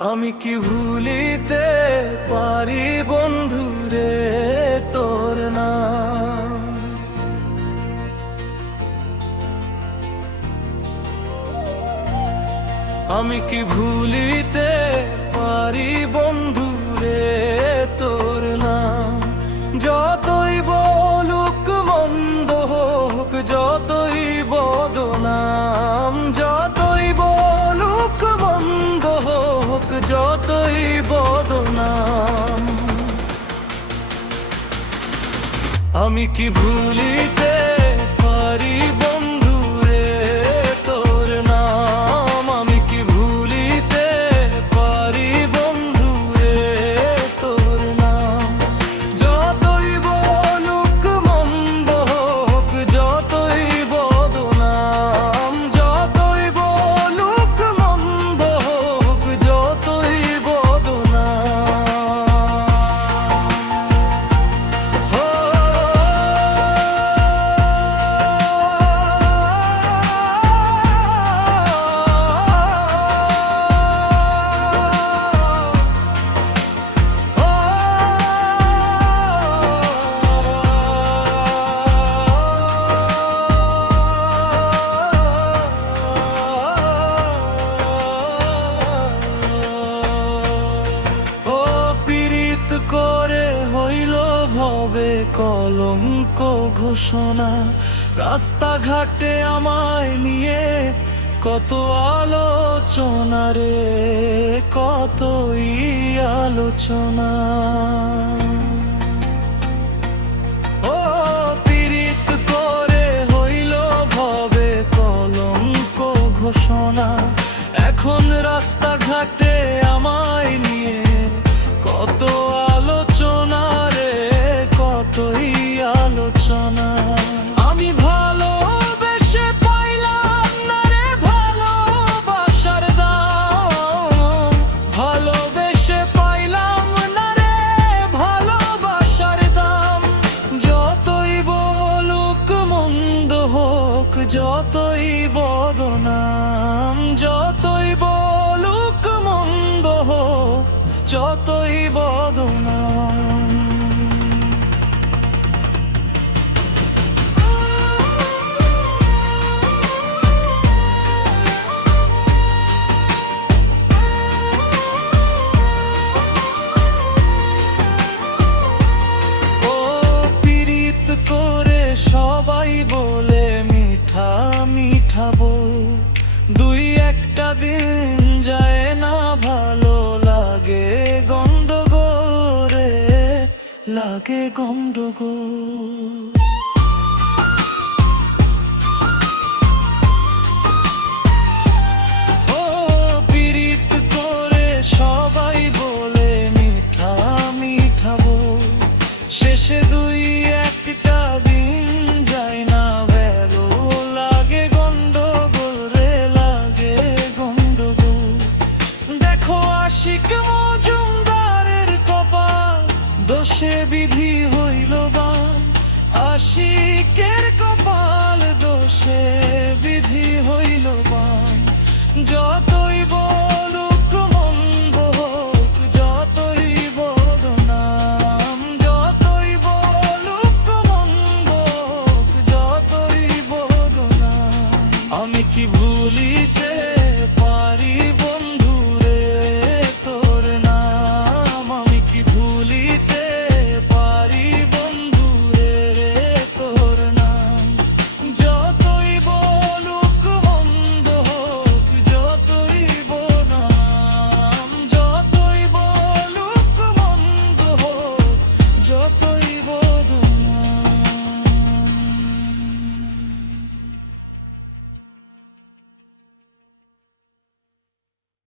আমি কি ভুলিতে পারি বন্ধুরে তোর নাম? আমি কি ভুলিতে পারি বন্ধুরে তোর নাম? যতই বলুক মন্দ হোক, যতই বদনাম, যতই বলুক মন্দ হোক, যতই বদনাম, আমি কি ভুলিতে পারি বন্ধুরে তোর নাম? আমি কি ভুলিতে পারি বন্ধুরে তোর নাম? যতই বলুক মন্দ হোক, যতই বদনাম, যতই বলুক মন্দ হোক, যতই বদনাম, করে হইল ভবে কলঙ্ক ঘোষণা। রাস্তাঘাটে আমায় নিয়ে কত আলোচনা রে, কতই আলোচনা। ও পীড়িত করে হইল ভবে কলঙ্ক ঘোষণা। এখন রাস্তাঘাটে আমায় নিয়ে কত আলোচনা রে, কতই আলোচনা। আমি ভালোবেসে পাইলাম না রে ভালোবাসার দাম, ভালোবেসে পাইলাম না রে ভালোবাসার দাম। যতই বলুক মন্দ হোক, যতই বদনাম, যতই বলুক মন্দ হোক, যতই বদনাম। ও পীড়িত করে সবাই বলে মিঠা মিঠা বল, দুই একটা দিন যায় না ভালো লাগে গন্ডগোল রে, লাগে গন্ডগোল। ও পীড়িত করে সবাই বলে মিঠা মিঠা বল, শেষে দুই একটা দিন যায় না ভালো লাগে গন্ডগোল রে, লাগে গন্ডগোল। দেখো আশিক মজুমদারের কপাল, দোষে বিধি হইল বান। আশিকের কপাল, দোষে বিধি হইল বান। যতই